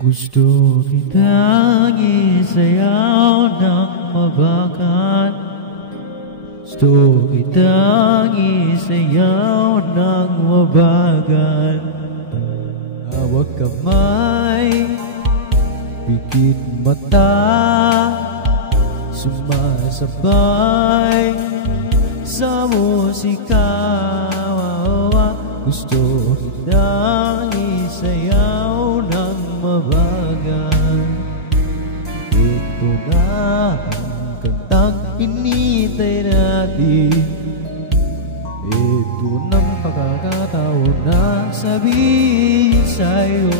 Gusto kitang isayaw ng mabagal. Gusto kitang isayaw ng mabagal. Hawak kamay, pikit mata, sumasabay sa musika. Gusto kitang isayaw ng mabagal. Ito na ang kantang hinintay natin. Ito ng pagkakataon na sabihin sa'yo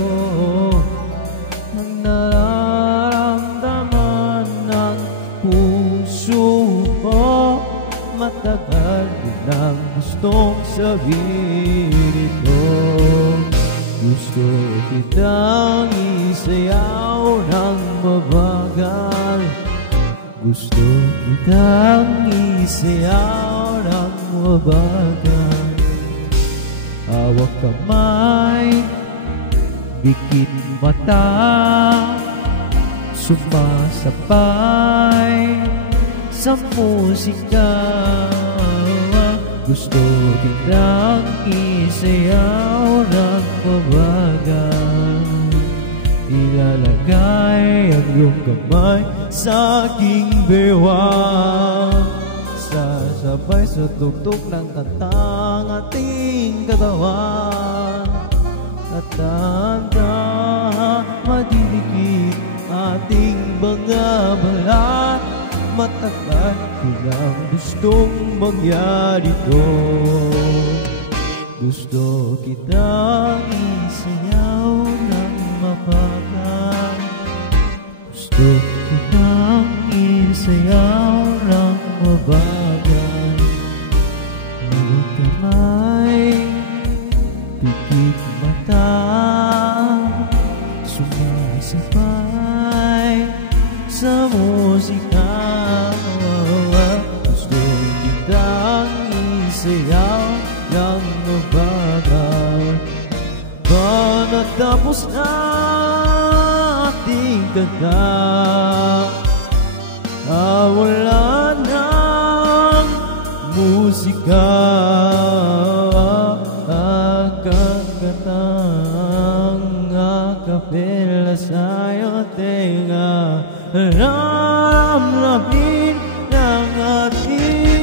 ang nararamdaman ng puso ko. Matagal din ang gustong sabihin ito. Gusto kitang isayaw ng mabagal. Gusto kitang isayaw ng mabagal. Hawak kamay, dikit mata, sumasabay sa musika. Gusto kitang isayaw ng mabagal. Ilalagay ang iyong kamay sa aking bewang. Sasabay sa tugtog ng kantang ating katawan. At dahan-dahan madidikit ating mga balat. Matagal bilang gustong mangyari to. Gusto kitang isayaw ng mabagal. Gusto kitang isayaw ng mabagal. Hawak kamay, pikit mata, sumasabay sa musika. Gusto kitang isayaw ng mabagal. Ba natapos na ating kanta? Wala ng musika. Kakatang akapela sa'yo tenga. Ramramin ng ating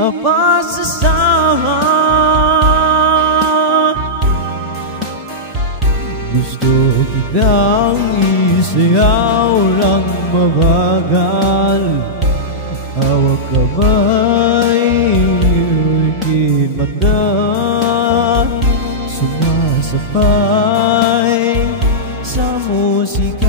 pasasama. Gusto kitang isayaw ng mabagal. Hawak kamay, ikit mata, sumasabay sa musika.